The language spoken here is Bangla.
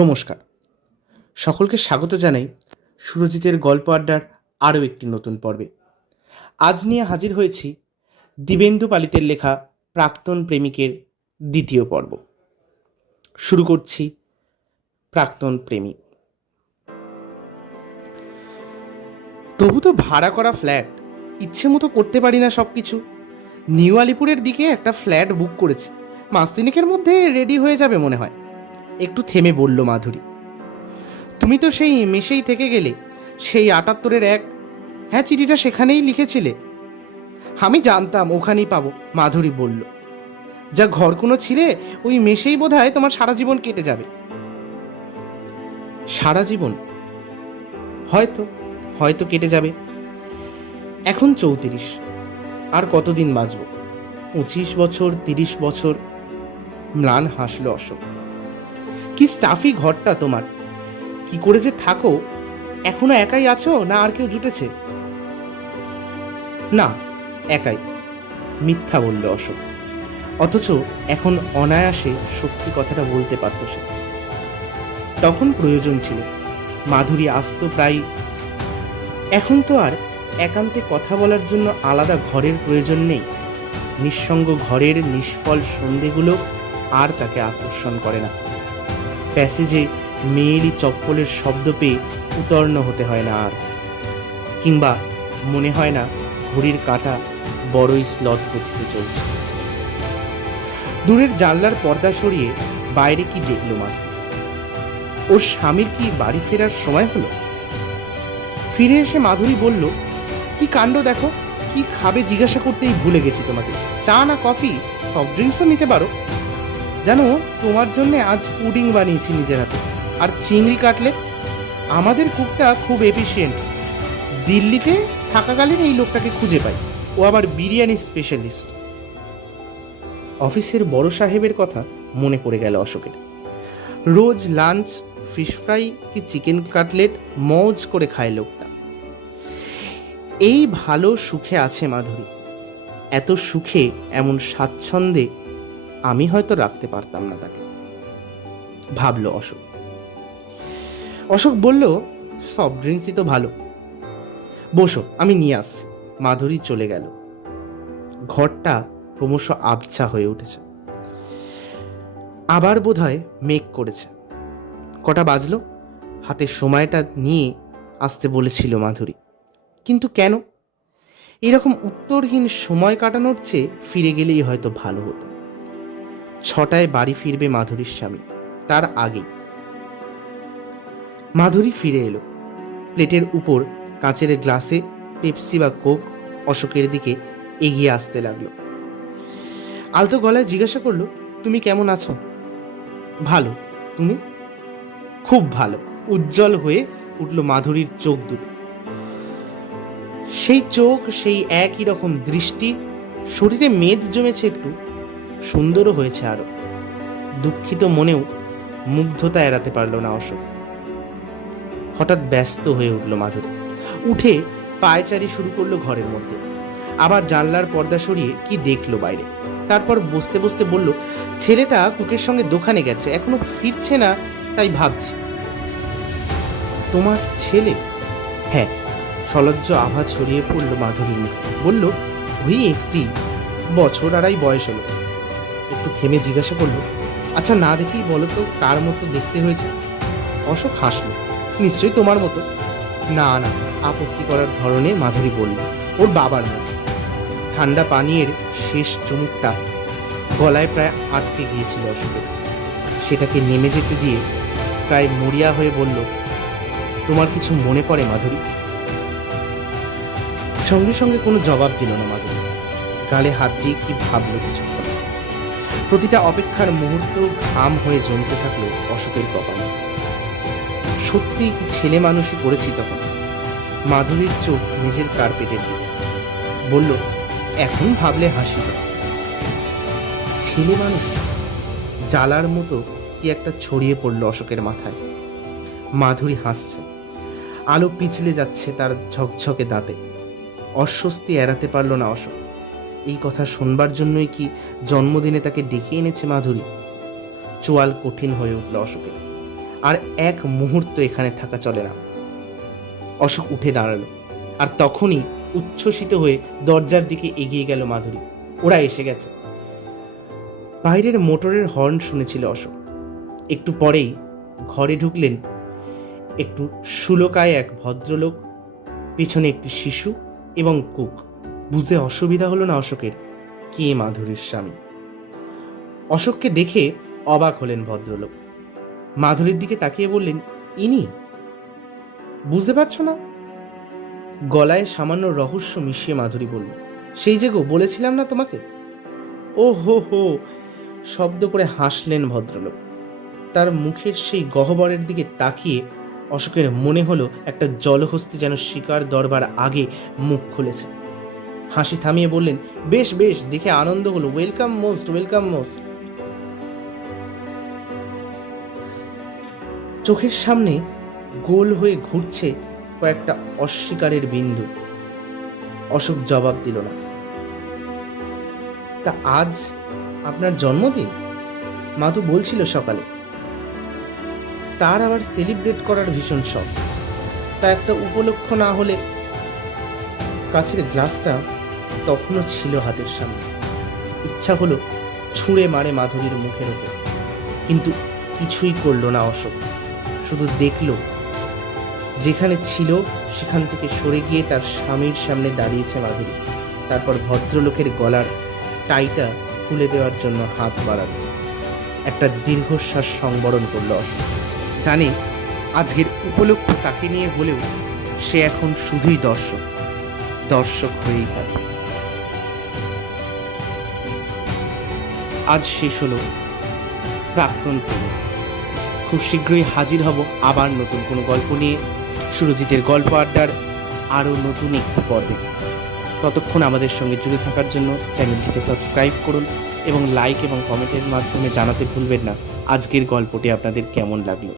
নমস্কার। সকলকে স্বাগত জানাই সুরজিতের গল্প আড্ডার আরও একটি নতুন পর্বে। আজ নিয়ে হাজির হয়েছি দিবেন্দু পালিতের লেখা প্রাক্তন প্রেমিকের দ্বিতীয় পর্ব। শুরু করছি প্রাক্তন প্রেমিক। তবু তো ভাড়া করা ফ্ল্যাট, ইচ্ছে মতো করতে পারি না সব কিছু নিউ আলিপুরের দিকে একটা ফ্ল্যাট বুক করেছি মাস তিনেকের মধ্যে রেডি হয়ে যাবে মনে হয়। একটু থেমে বলল মাধুরী, তুমি তো সেই মেশেই থেকে গেলে, সেই আটাত্তরের এক হ্যাঁ চিঠিটা সেখানেই লিখেছিলে? আমি জানতাম, ওখানেই পাবো, মাধুরী বলল। যা ঘর কোনো ছিলে, ওই মেশেই বোধ তোমার সারা জীবন কেটে যাবে। সারা জীবন? হয়তো হয়তো কেটে যাবে। এখন চৌত্রিশ, আর কতদিন বাঁচব? পঁচিশ বছর, তিরিশ বছর। ম্লান হাসলো অশোক। কি স্টাফি ঘরটা তোমার? কি করে যে থাকো? এখনও একাই আছো না আর কেউ জুটেছে? না, একাই। মিথ্যা বলল অশোক। অথচ এখন অনায়াসে সত্যি কথাটা বলতে পারত সে। তখন প্রয়োজন ছিল। মাধুরী আসত প্রায় এখন তো আর একান্তে কথা বলার জন্য আলাদা ঘরের প্রয়োজন নেই। নিঃসঙ্গ ঘরের নিষ্ফল সন্ধেগুলো আর তাকে আকর্ষণ করে না। প্যাসেজে মেয়েলি চপ্পলের শব্দ পেয়ে উতর্ণ হতে হয় না আর। কিংবা মনে হয় না ঘড়ির কাঁটা বড়ই স্লট করতে চলছে। দূরের জানলার পর্দা সরিয়ে বাইরে কি দেখল মা? ওর স্বামীর কি বাড়ি ফেরার সময় হলো? ফিরে এসে মাধুরী বলল, কি কাণ্ড দেখো? কি খাবে জিজ্ঞাসা করতেই ভুলে গেছি তোমাকে। চা না কফি? সফট ড্রিঙ্কসও নিতে পারো? জানো, তোমার জন্য আজ পুডিং বানিয়েছি নিজের হাতে। আর চিংড়ি কাটলে? আমাদের কুকটা খুব এফিসিয়েন্ট দিল্লিতে থাকাকালীন এই লোকটাকে খুঁজে পাই। ও আবার বিরিয়ানি স্পেশালিস্ট অফিসের বড় সাহেবের কথা মনে পড়ে গেল অশোকের। রোজ লাঞ্চ ফিশ ফ্রাই কি চিকেন কাটলেট মজ করে খায় লোকটা। এই ভালো সুখে আছে মাধুরী। এত সুখে, এমন স্বাচ্ছন্দ্যে আমি হয়তো রাখতে পারতাম না তাকে। ভাবলো অশোক। অশোক বলল, সফট ড্রিঙ্কসই তো ভালো। বসো, আমি নিয়ে আসছি। মাধুরী চলে গেল। ঘরটা ক্রমশ আবছা হয়ে উঠেছে। আবার বোধহয় মেঘ করেছে। কটা বাজলো? হাতে সময়টা নিয়ে আসতে বলেছিল মাধুরী। কিন্তু কেন? এরকম উত্তরহীন সময় কাটানোর চেয়ে ফিরে গেলেই হয়তো ভালো হতো। ছটায় বাড়ি ফিরবে মাধুরীর স্বামী, তার আগেই। মাধুরী ফিরে এলো। প্লেটের উপর কাঁচের গ্লাসে পেপসি বা কোক অশোকের দিকে এগিয়ে আসতে লাগল। আলতো গলায় জিজ্ঞাসা করল, তুমি কেমন আছো? ভালো। তুমি? খুব ভালো। উজ্জ্বল হয়ে উঠল মাধুরীর চোখ দুটো। সেই চোখ, সেই একই রকম দৃষ্টি, শরীরে মেদ জমেছে একটু সুন্দরও হয়েছে আরও দুঃখিত মনেও মুগ্ধতা এড়াতে পারল না অশোক। হঠাৎ ব্যস্ত হয়ে উঠল মাধুরী। উঠে পায়চারি শুরু করল ঘরের মধ্যে। আবার জানলার পর্দা সরিয়ে কি দেখল বাইরে? তারপর বসতে বসতে বলল, ছেলেটা কুকের সঙ্গে দোকানে গেছে, এখনও ফিরছে না, তাই ভাবছি। তোমার ছেলে? হ্যাঁ। সলজ্জ আভা ছড়িয়ে পড়ল মাধুরীর মুখে। বলল, ওই একটি বছর আড়াই বয়স হলো। একটু থেমে জিজ্ঞাসা করল আচ্ছা না দেখেই বলো তো কার মতো দেখতে হয়েছে? অশোক হাসলো, নিশ্চয়ই তোমার মতো? না না, আপত্তি করার ধরনে মাধুরী বলল, ওর বাবার মতো। ঠান্ডা পানীয়ের শেষ চুমুকটা গলায় প্রায় আটকে গিয়েছিল অশোকের। সেটাকে নেমে যেতে দিয়ে প্রায় মরিয়া হয়ে বলল, তোমার কিছু মনে পড়ে মাধুরী? সঙ্গে সঙ্গে কোনো জবাব দিল না মাধুরী। গালে হাত দিয়ে কি ভাবলো কিছুক্ষণ। প্রতিটা অপেক্ষার মুহূর্ত ঘাম হয়ে জমতে থাকল অশোকের কপালে। সত্যি কি ছেলে মানুষই করেছি তখন? মাধুরীর চোখ নিজের কার্পেটের দিকে বলল, এখন ভাবলে হাসি ছেলে মানুষ? জ্বালার মতো কি একটা ছড়িয়ে পড়ল অশোকের মাথায়। মাধুরী হাসছে। আলো পিছলে যাচ্ছে তার ঝকঝকে দাঁতে। অস্বস্তি এড়াতে পারল না অশোক। এই কথা শুনবার জন্যই কি জন্মদিনে তাকে ডেকে এনেছে মাধুরী? চোয়াল কঠিন হয়ে উঠল অশোকের। আর এক মুহূর্ত এখানে থাকা চলে না। অশোক উঠে দাঁড়াল আর তখনই উচ্ছ্বসিত হয়ে দরজার দিকে এগিয়ে গেল মাধুরী। ওরা এসে গেছে। বাইরের মোটরের হর্ন শুনেছিল অশোক। একটু পরেই ঘরে ঢুকলেন একটু সুলোকায় এক ভদ্রলোক, পেছনে একটি শিশু এবং কুক। বুঝতে অসুবিধা হলো না অশোকের? কে মাধুরীর স্বামী? অশোককে দেখে অবাক হলেন ভদ্রলোক। মাধুরীর দিকে তাকিয়ে বললেন, ইনি? বুঝতে পারছ না? গলায় সামান্য রহস্য মিশিয়ে মাধুরী বলল সেই যে গো, বলেছিলাম না তোমাকে? ও হো হো! শব্দ করে হাসলেন ভদ্রলোক। তার মুখের সেই গহ্বরের দিকে তাকিয়ে অশোকের মনে হলো একটা জলহস্তি যেন শিকার দরবার আগে মুখ খুলেছে। হাসি থামিয়ে বললেন, বেশ বেশ, দেখে আনন্দ হলো। Welcome most welcome most. চোখের সামনে গোল হয়ে ঘুরছে কয়েকটা অস্বীকারের বিন্দু। অশোক জবাব দিল না। তা আজ আপনার জন্মদিন? মাধু বলছিল সকালে। তার আবার সেলিব্রেট করার ভীষণ শখ। তা একটা উপলক্ষ না হলে কাছের গ্লাসটা তখনও ছিল হাতের সামনে। ইচ্ছা হলো ছুঁড়ে মারে মাধুরীর মুখের ওপর। কিন্তু কিছুই করল না অশোক। শুধু দেখল, যেখানে ছিল সেখান থেকে সরে গিয়ে তার স্বামীর সামনে দাঁড়িয়েছে মাধুরী। তারপর ভদ্রলোকের গলার টাইটা খুলে দেওয়ার জন্য হাত বাড়ালো। একটা দীর্ঘশ্বাস সংবরণ করল অশোক। জানে, আজকের উপলক্ষ তাকে নিয়ে হলেও সে এখন শুধুই দর্শক। দর্শক হয়েই থাকবে আজ শেষ হলো। প্রাক্তন প্রেমী খুব শীঘ্রই হাজির হব আবার নতুন কোনো গল্প নিয়ে। সুরজিতের গল্প আড্ডার আরও নতুন একটি পর্বে। ততক্ষণ আমাদের সঙ্গে জুড়ে থাকার জন্য চ্যানেলটিকে সাবস্ক্রাইব করুন এবং লাইক এবং কমেন্টের মাধ্যমে জানাতে ভুলবেন না। আজকের গল্পটি আপনাদের কেমন লাগল?